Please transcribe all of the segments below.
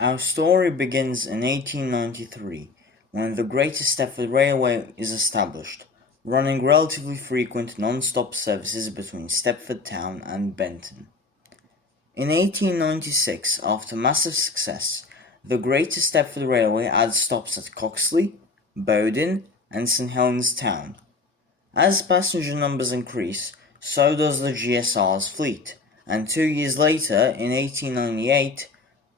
Our story begins in 1893, when the Greater Stepford Railway is established, running relatively frequent non-stop services between Stepford Town and Benton. In 1896, after massive success, the Greater Stepford Railway adds stops at Coxley, Bowden, and St Helens Town. As passenger numbers increase, so does the GSR's fleet, and 2 years later, in 1898,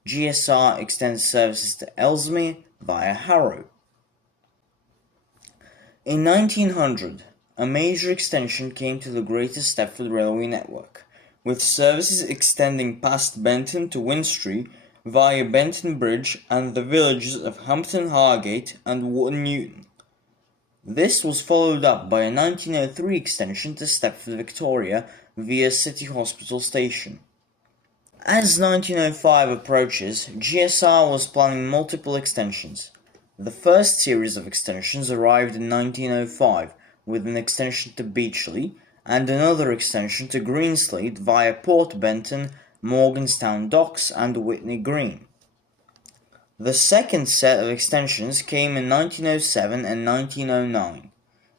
GSR extends services to Ellesmere via Harrow. In 1900, a major extension came to the Greater Stepford Railway network, with services extending past Benton to Winstree via Benton Bridge and the villages of Hampton Hargate and Wotton Newton. This was followed up by a 1903 extension to Stepford Victoria via City Hospital Station. As 1905 approaches, GSR was planning multiple extensions. The first series of extensions arrived in 1905, with an extension to Beechley and another extension to Greenslade via Port Benton, Morganstown Docks and Whitney Green. The second set of extensions came in 1907 and 1909.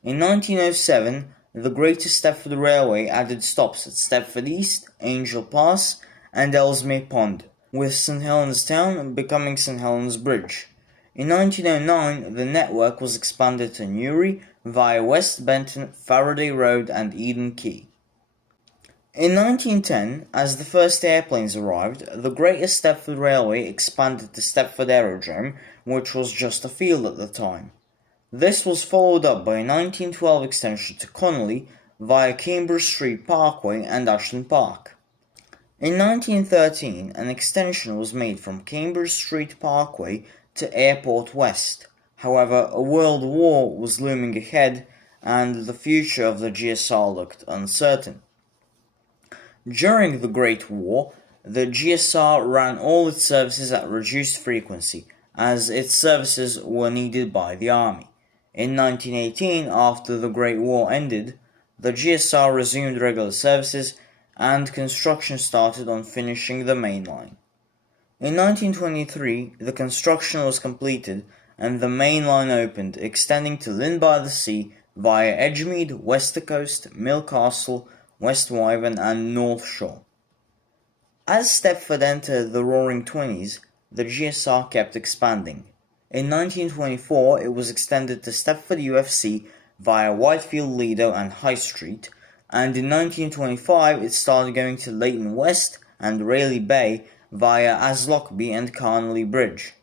In 1907, the Greater Stepford Railway added stops at Stepford East, Angel Pass, and Ellesmere Pond, with St Helens Town becoming St Helens Bridge. In 1909, the network was expanded to Newry via West Benton, Faraday Road and Eden Quay. In 1910, as the first airplanes arrived, the Greater Stepford Railway expanded to Stepford Aerodrome, which was just a field at the time. This was followed up by a 1912 extension to Connolly via Cambridge Street Parkway and Ashton Park. In 1913, an extension was made from Cambridge Street Parkway to Airport West. However, a world war was looming ahead and the future of the GSR looked uncertain. During the Great War, the GSR ran all its services at reduced frequency, as its services were needed by the Army. In 1918, after the Great War ended, the GSR resumed regular services and construction started on finishing the main line. In 1923, the construction was completed and the main line opened, extending to Lynn by the Sea via Edgemead, Westercoast, Millcastle, West Wyvern and North Shore. As Stepford entered the Roaring Twenties, the GSR kept expanding. In 1924, it was extended to Stepford UFC via Whitefield, Lido and High Street, and in 1925 it started going to Leighton West and Rayleigh Bay via Aslockby and Carnley Bridge.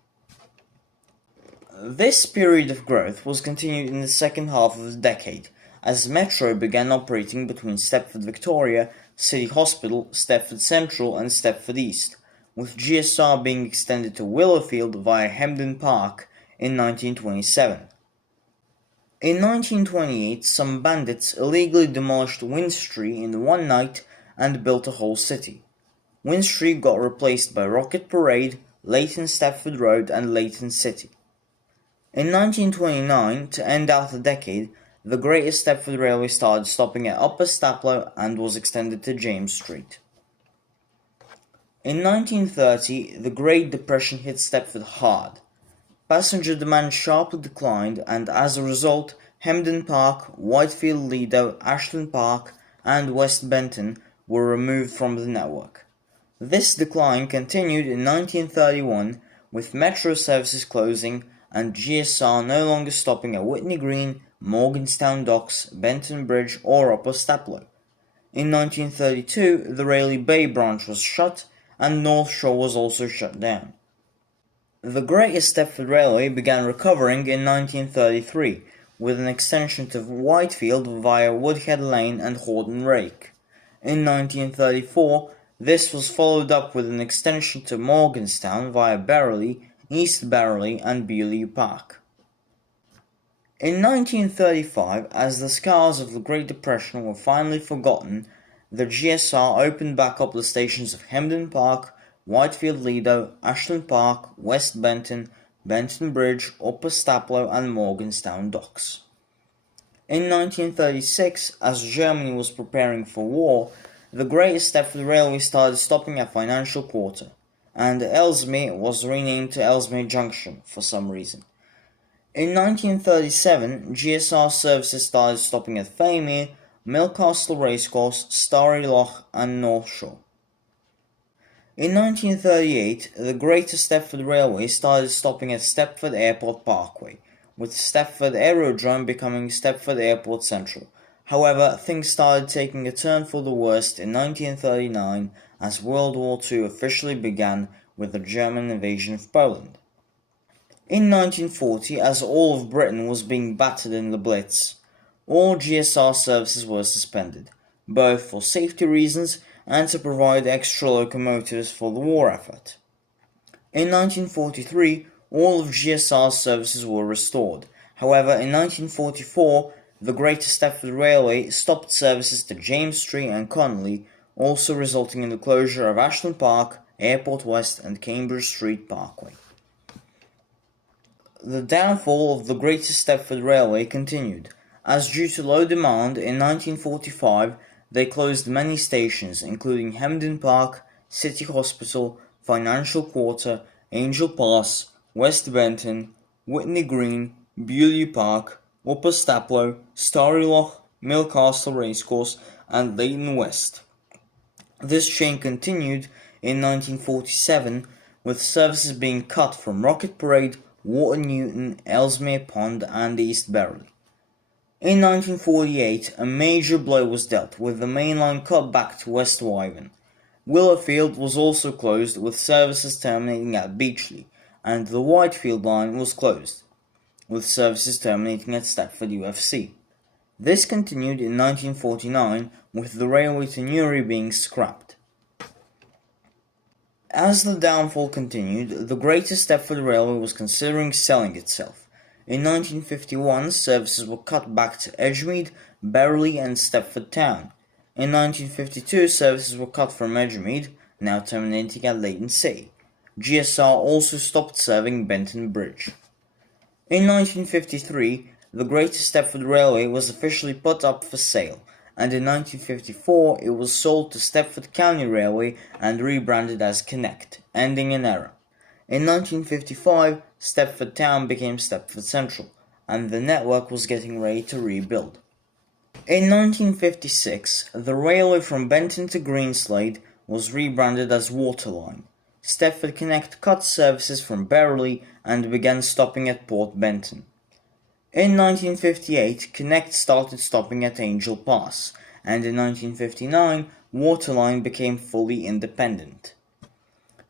This period of growth was continued in the second half of the decade, as Metro began operating between Stepford Victoria, City Hospital, Stepford Central and Stepford East, with GSR being extended to Willowfield via Hemden Park in 1927. In 1928, some bandits illegally demolished Winstree in one night and built a whole city. Winstree got replaced by Rocket Parade, Leighton Stepford Road and Leighton City. In 1929, to end out the decade, the Greater Stepford Railway started stopping at Upper Staplow and was extended to James Street. In 1930, the Great Depression hit Stepford hard. Passenger demand sharply declined and as a result, Hemden Park, Whitefield Lido, Ashton Park and West Benton were removed from the network. This decline continued in 1931 with Metro services closing and GSR no longer stopping at Whitney Green, Morganstown Docks, Benton Bridge or Upper Staplow. In 1932, the Rayleigh Bay branch was shut and North Shore was also shut down. The Greater Stepford Railway began recovering in 1933, with an extension to Whitefield via Woodhead Lane and Horton Rake. In 1934, this was followed up with an extension to Morganstown via Berrily, East Berrily and Beaulieu Park. In 1935, as the scars of the Great Depression were finally forgotten, the GSR opened back up the stations of Hemden Park, Whitefield Lido, Ashton Park, West Benton, Benton Bridge, Upper Staplow and Morganstown Docks. In 1936, as Germany was preparing for war, the Greater Stepford Railway started stopping at Financial Quarter, and Ellesmere was renamed to Ellesmere Junction for some reason. In 1937, GSR services started stopping at Fairmere, Millcastle Racecourse, Starry Lough and North Shore. In 1938, the Greater Stepford Railway started stopping at Stepford Airport Parkway, with Stepford Aerodrome becoming Stepford Airport Central. However, things started taking a turn for the worst in 1939 as World War II officially began with the German invasion of Poland. In 1940, as all of Britain was being battered in the Blitz, all GSR services were suspended, both for safety reasons and to provide extra locomotives for the war effort. In 1943, all of GSR's services were restored. However, in 1944, the Greater Stepford Railway stopped services to James Street and Connolly, also resulting in the closure of Ashton Park, Airport West and Cambridge Street Parkway. The downfall of the Greater Stepford Railway continued, as due to low demand in 1945 they closed many stations including Hemden Park, City Hospital, Financial Quarter, Angel Pass, West Benton, Whitney Green, Beaulieu Park, Upper Staplow, Starry Lough, Millcastle Racecourse and Leighton West. This chain continued in 1947 with services being cut from Rocket Parade, Water Newton, Ellesmere Pond and East Berley. In 1948, a major blow was dealt with the main line cut back to West Wyvern. Willowfield was also closed with services terminating at Beachley, and the Whitefield line was closed, with services terminating at Stepford UFC. This continued in 1949 with the railway to Newry being scrapped. As the downfall continued, the Greater Stepford Railway was considering selling itself. In 1951, services were cut back to Edgemead, Berrley and Stepford Town. In 1952, services were cut from Edgemead, now terminating at Leighton City. GSR also stopped serving Benton Bridge. In 1953, the Greater Stepford Railway was officially put up for sale, and in 1954 it was sold to Stepford County Railway and rebranded as Connect, ending an era. In 1955, Stepford Town became Stepford Central, and the network was getting ready to rebuild. In 1956, the railway from Benton to Greenslade was rebranded as Waterline. Stepford Connect cut services from Berrley and began stopping at Port Benton. In 1958, Connect started stopping at Angel Pass, and in 1959, Waterline became fully independent.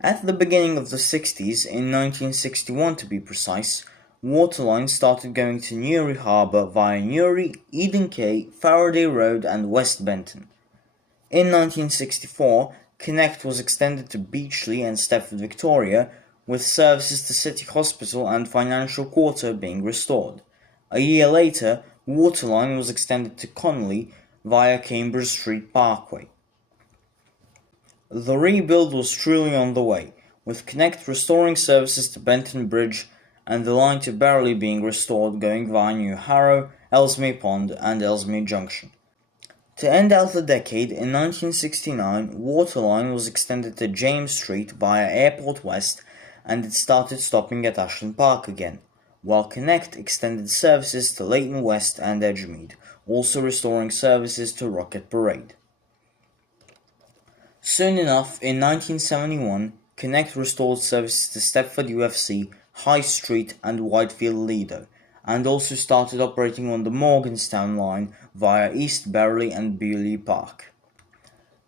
At the beginning of the 60s, in 1961 to be precise, Waterline started going to Newry Harbour via Newry, Eden Quay, Faraday Road and West Benton. In 1964, Connect was extended to Beachley and Stepford Victoria, with services to City Hospital and Financial Quarter being restored. A year later, Waterline was extended to Connolly via Cambridge Street Parkway. The rebuild was truly on the way, with Connect restoring services to Benton Bridge and the line to Berrley being restored going via New Harrow, Ellesmere Pond and Ellesmere Junction. To end out the decade, in 1969, Waterline was extended to James Street via Airport West and it started stopping at Ashton Park again, while Connect extended services to Leighton West and Edgemead, also restoring services to Rocket Parade. Soon enough, in 1971, Connect restored services to Stepford UFC, High Street and Whitefield Lido, and also started operating on the Morganstown line via East Berrley and Beaulieu Park.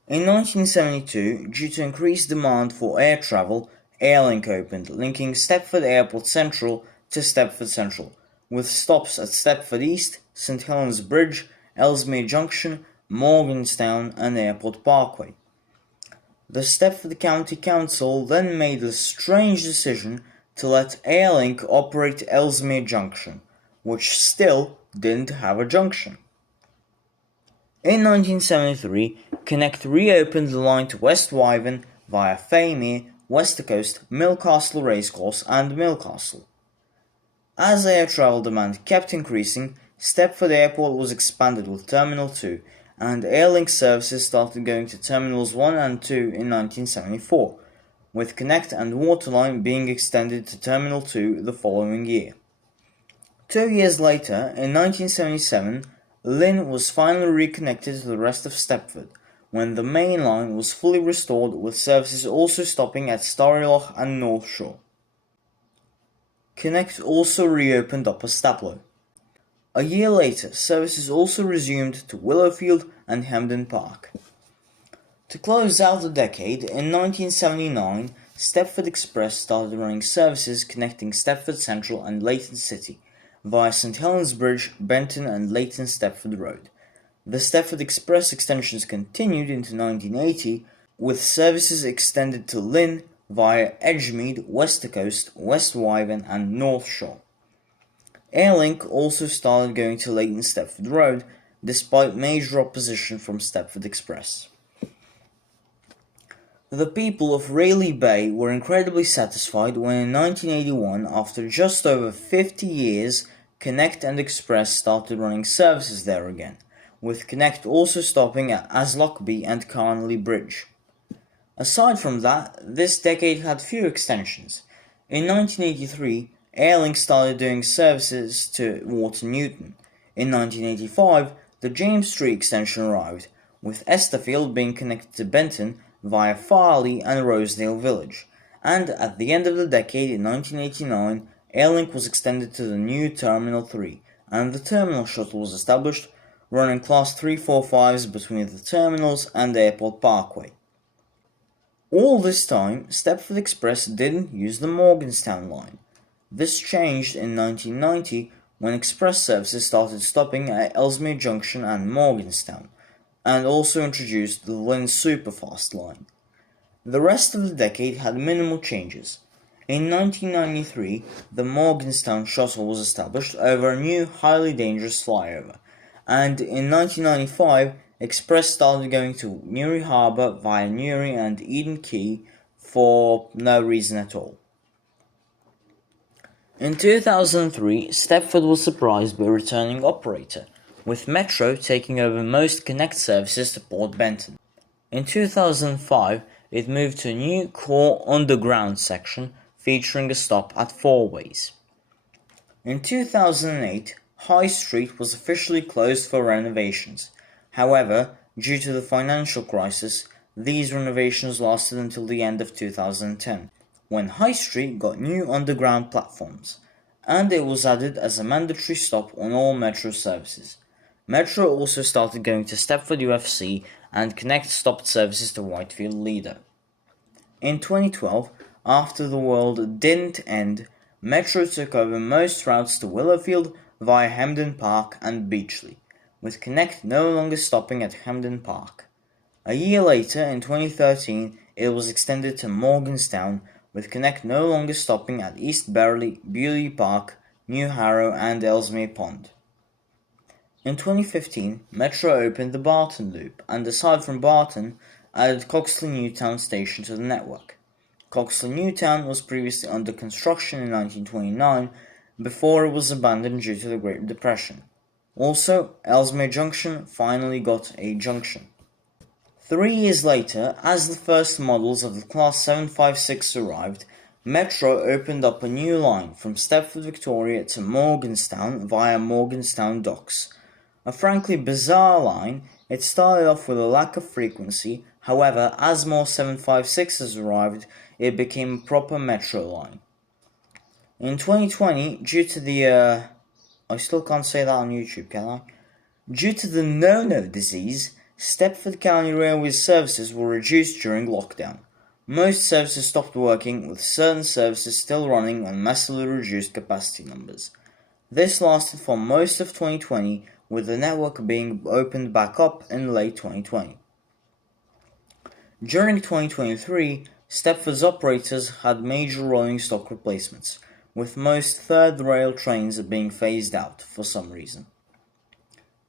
In 1972, due to increased demand for air travel, Airlink opened, linking Stepford Airport Central to Stepford Central, with stops at Stepford East, St Helens Bridge, Ellesmere Junction, Morganstown and Airport Parkway. The Stepford County Council then made the strange decision to let Airlink operate Ellesmere Junction, which still didn't have a junction. In 1973, Connect reopened the line to West Wyvern via Fairmere, Westercoast, Millcastle Racecourse and Millcastle. As air travel demand kept increasing, Stepford Airport was expanded with Terminal 2, and Airlink services started going to Terminals 1 and 2 in 1974, with Connect and Waterline being extended to Terminal 2 the following year. 2 years later, in 1977, Lynn was finally reconnected to the rest of Stepford, when the main line was fully restored with services also stopping at Starryloch and North Shore. Connect also reopened Upper Staplow. A year later, services also resumed to Willowfield and Hampden Park. To close out the decade, in 1979, Stepford Express started running services connecting Stepford Central and Leighton City via St Helens Bridge, Benton and Leighton Stepford Road. The Stepford Express extensions continued into 1980, with services extended to Lynn via Edgemead, Westercoast, West Wyvern and North Shore. Airlink also started going to Leighton Stepford Road, despite major opposition from Stepford Express. The people of Rayleigh Bay were incredibly satisfied when in 1981, after just over 50 years, Connect and Express started running services there again, with Connect also stopping at Aslockby and Carnley Bridge. Aside from that, this decade had few extensions. In 1983, Airlink started doing services to Water Newton. In 1985, the James Street extension arrived, with Esterfield being connected to Benton via Farley and Rosedale Village, and at the end of the decade in 1989, Airlink was extended to the new Terminal 3, and the Terminal Shuttle was established, running Class 345s between the terminals and Airport Parkway. All this time, Stepford Express didn't use the Morganstown line. This changed in 1990 when express services started stopping at Ellesmere Junction and Morganstown, and also introduced the Lynn Superfast line. The rest of the decade had minimal changes. In 1993, the Morganstown shuttle was established over a new highly dangerous flyover, and in 1995, Express started going to Newry Harbour via Newry and Eden Quay for no reason at all. In 2003, Stepford was surprised by a returning operator, with Metro taking over most Connect services to Port Benton. In 2005, it moved to a new core underground section featuring a stop at Fourways. In 2008, High Street was officially closed for renovations. However, due to the financial crisis, these renovations lasted until the end of 2010, when High Street got new underground platforms, and it was added as a mandatory stop on all Metro services. Metro also started going to Stepford UFC, and Connect stopped services to Whitefield Leader. In 2012, after the world didn't end, Metro took over most routes to Willowfield via Hampden Park and Beachley, with Connect no longer stopping at Hampden Park. A year later, in 2013, it was extended to Morganstown, with Connect no longer stopping at East Berley, Beaulieu Park, New Harrow and Ellesmere Pond. In 2015, Metro opened the Barton Loop, and aside from Barton, added Coxley Newtown station to the network. Coxley Newtown was previously under construction in 1929, before it was abandoned due to the Great Depression. Also, Ellesmere Junction finally got a junction. 3 years later, as the first models of the Class 756 arrived, Metro opened up a new line from Stepford Victoria to Morganstown via Morganstown Docks. A frankly bizarre line, it started off with a lack of frequency, however, as more 756s arrived, it became a proper Metro line. In 2020, due to the I still can't say that on YouTube, can I? Due to the no-no disease, Stepford County Railways services were reduced during lockdown. Most services stopped working, with certain services still running on massively reduced capacity numbers. This lasted for most of 2020, with the network being opened back up in late 2020. During 2023, Stepford's operators had major rolling stock replacements, with most third rail trains being phased out for some reason.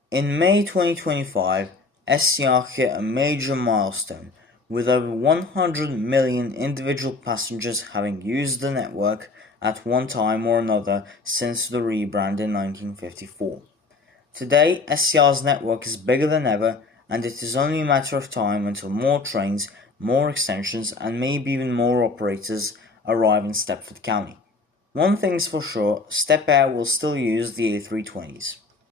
In May 2025, SCR hit a major milestone, with over 100 million individual passengers having used the network at one time or another since the rebrand in 1954. Today, SCR's network is bigger than ever, and it is only a matter of time until more trains more extensions, and maybe even more operators arrive in Stepford County. One thing's for sure, Step Air will still use the A320s.